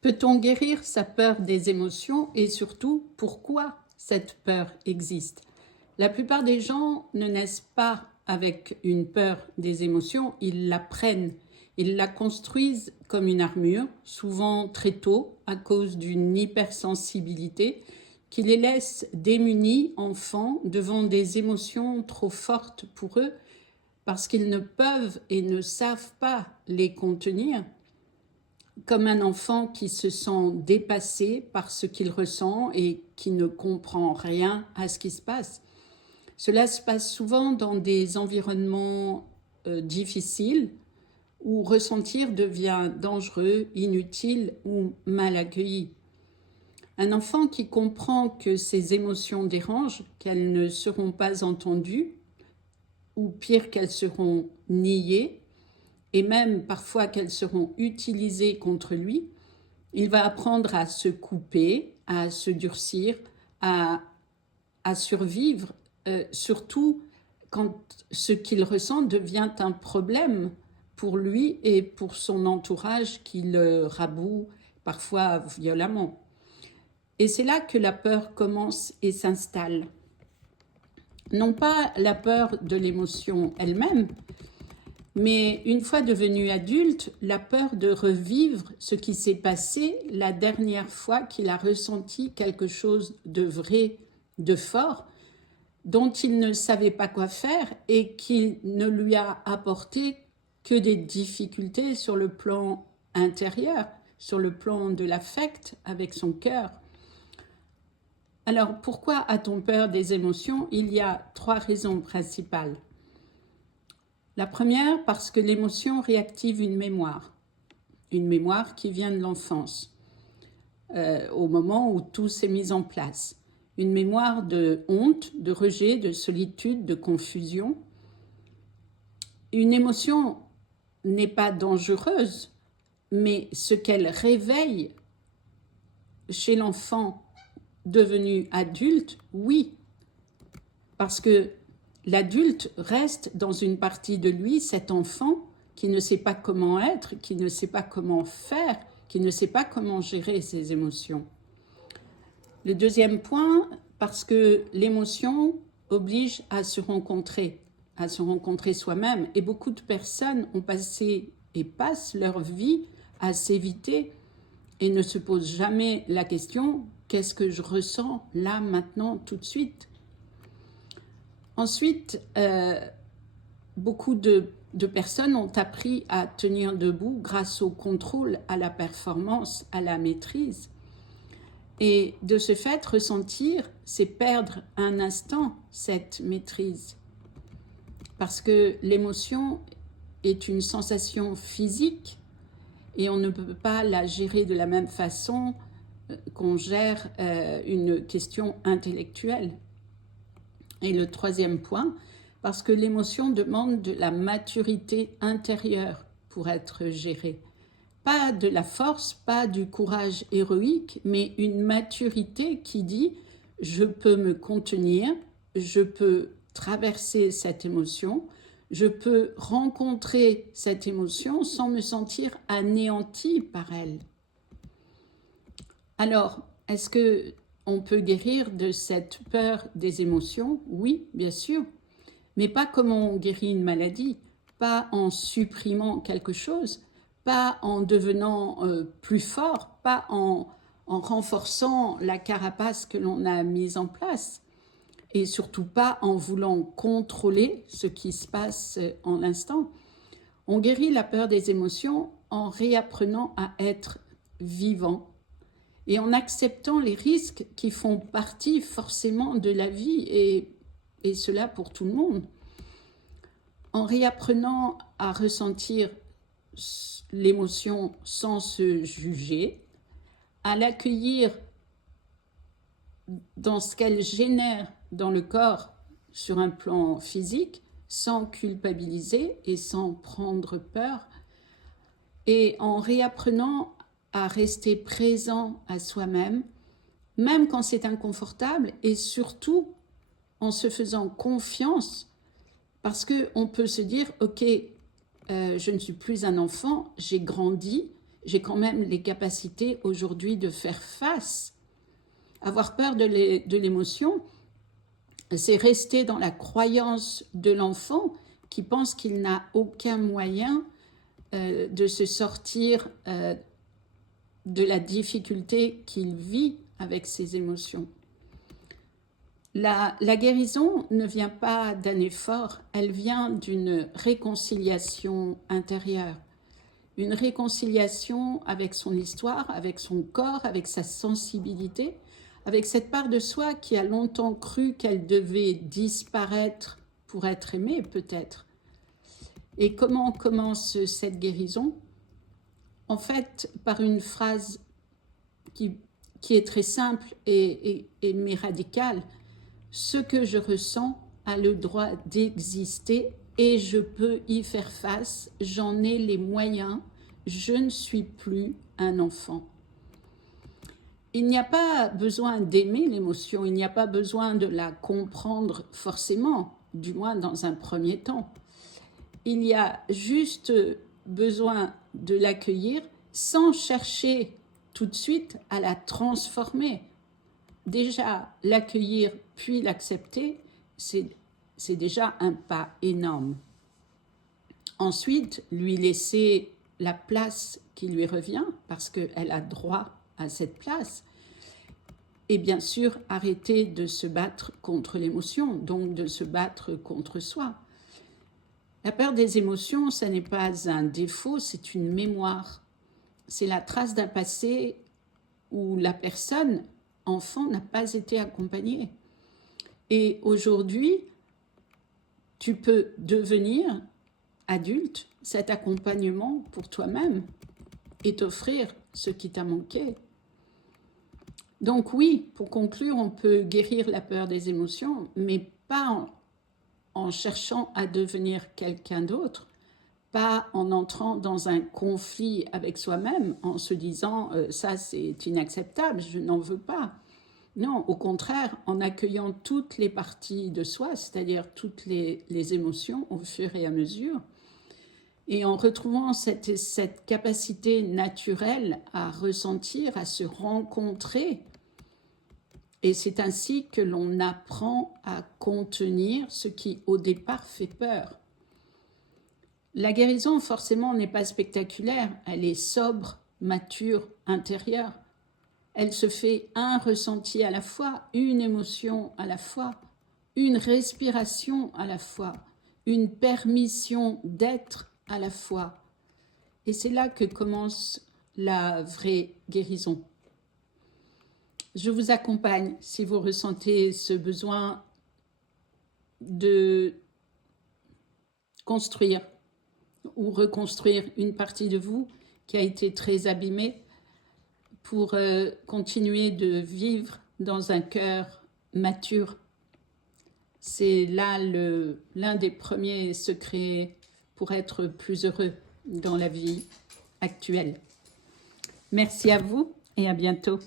Peut-on guérir sa peur des émotions et surtout pourquoi cette peur existe? La plupart des gens ne naissent pas avec une peur des émotions, ils l'apprennent, ils la construisent comme une armure, souvent très tôt à cause d'une hypersensibilité qui les laisse démunis, enfants, devant des émotions trop fortes pour eux parce qu'ils ne peuvent et ne savent pas les contenir, comme un enfant qui se sent dépassé par ce qu'il ressent et qui ne comprend rien à ce qui se passe. Cela se passe souvent dans des environnements difficiles où ressentir devient dangereux, inutile ou mal accueilli. Un enfant qui comprend que ses émotions dérangent, qu'elles ne seront pas entendues, ou pire qu'elles seront niées, et même parfois qu'elles seront utilisées contre lui, il va apprendre à se couper, à se durcir, à, à survivre, surtout quand ce qu'il ressent devient un problème pour lui et pour son entourage qui le raboue parfois violemment. Et c'est là que la peur commence et s'installe. Non pas la peur de l'émotion elle-même, mais une fois devenu adulte, la peur de revivre ce qui s'est passé la dernière fois qu'il a ressenti quelque chose de vrai, de fort, dont il ne savait pas quoi faire et qui ne lui a apporté que des difficultés sur le plan intérieur, sur le plan de l'affect avec son cœur. Alors, pourquoi a-t-on peur des émotions? Il y a 3 raisons principales. La première, parce que l'émotion réactive une mémoire qui vient de l'enfance, au moment où tout s'est mis en place. Une mémoire de honte, de rejet, de solitude, de confusion. Une émotion n'est pas dangereuse, mais ce qu'elle réveille chez l'enfant devenu adulte, oui, parce que l'adulte reste dans une partie de lui, cet enfant qui ne sait pas comment être, qui ne sait pas comment faire, qui ne sait pas comment gérer ses émotions. Le deuxième point, parce que l'émotion oblige à se rencontrer soi-même. Et beaucoup de personnes ont passé et passent leur vie à s'éviter et ne se posent jamais la question « qu'est-ce que je ressens là, maintenant, tout de suite ?» Ensuite, beaucoup de personnes ont appris à tenir debout grâce au contrôle, à la performance, à la maîtrise. Et de ce fait, ressentir, c'est perdre un instant cette maîtrise. Parce que l'émotion est une sensation physique et on ne peut pas la gérer de la même façon qu'on gère une question intellectuelle. Et le troisième point, parce que l'émotion demande de la maturité intérieure pour être gérée. Pas de la force, pas du courage héroïque, mais une maturité qui dit « je peux me contenir, je peux traverser cette émotion, je peux rencontrer cette émotion sans me sentir anéanti par elle ». Alors, est-ce qu'on peut guérir de cette peur des émotions? Oui, bien sûr, mais pas comme on guérit une maladie, pas en supprimant quelque chose, pas en devenant plus fort, pas en renforçant la carapace que l'on a mise en place, et surtout pas en voulant contrôler ce qui se passe en l'instant. On guérit la peur des émotions en réapprenant à être vivant et en acceptant les risques qui font partie forcément de la vie et cela pour tout le monde. En réapprenant à ressentir l'émotion sans se juger, à l'accueillir dans ce qu'elle génère dans le corps sur un plan physique, sans culpabiliser et sans prendre peur, et en réapprenant à rester présent à soi-même, même quand c'est inconfortable, et surtout en se faisant confiance, parce qu'on peut se dire « Ok, je ne suis plus un enfant, j'ai grandi, j'ai quand même les capacités aujourd'hui de faire face. Avoir peur de l'émotion, c'est rester dans la croyance de l'enfant qui pense qu'il n'a aucun moyen de se sortir de la difficulté qu'il vit avec ses émotions. La guérison ne vient pas d'un effort, elle vient d'une réconciliation intérieure. Une réconciliation avec son histoire, avec son corps, avec sa sensibilité, avec cette part de soi qui a longtemps cru qu'elle devait disparaître pour être aimée, peut-être. Et comment commence cette guérison? En fait, par une phrase qui est très simple mais radicale. Ce que je ressens a le droit d'exister et je peux y faire face, j'en ai les moyens, je ne suis plus un enfant. Il n'y a pas besoin d'aimer l'émotion, il n'y a pas besoin de la comprendre forcément, du moins dans un premier temps. Il y a juste besoin de l'accueillir sans chercher tout de suite à la transformer. Déjà, l'accueillir puis l'accepter, c'est déjà un pas énorme. Ensuite, lui laisser la place qui lui revient, parce qu'elle a droit à cette place. Et bien sûr, arrêter de se battre contre l'émotion, donc de se battre contre soi. La peur des émotions, ce n'est pas un défaut, c'est une mémoire. C'est la trace d'un passé où la personne, enfant, n'a pas été accompagnée. Et aujourd'hui, tu peux devenir adulte, cet accompagnement pour toi-même et t'offrir ce qui t'a manqué. Donc oui, pour conclure, on peut guérir la peur des émotions, mais pas en cherchant à devenir quelqu'un d'autre, pas en entrant dans un conflit avec soi-même, en se disant ça c'est inacceptable, je n'en veux pas. Non, au contraire, en accueillant toutes les parties de soi, c'est-à-dire toutes les émotions au fur et à mesure, et en retrouvant cette capacité naturelle à ressentir, à se rencontrer. Et c'est ainsi que l'on apprend à contenir ce qui, au départ, fait peur. La guérison, forcément, n'est pas spectaculaire. Elle est sobre, mature, intérieure. Elle se fait un ressenti à la fois, une émotion à la fois, une respiration à la fois, une permission d'être à la fois. Et c'est là que commence la vraie guérison. Je vous accompagne si vous ressentez ce besoin de construire ou reconstruire une partie de vous qui a été très abîmée pour continuer de vivre dans un cœur mature. C'est là l'un des premiers secrets pour être plus heureux dans la vie actuelle. Merci à vous et à bientôt.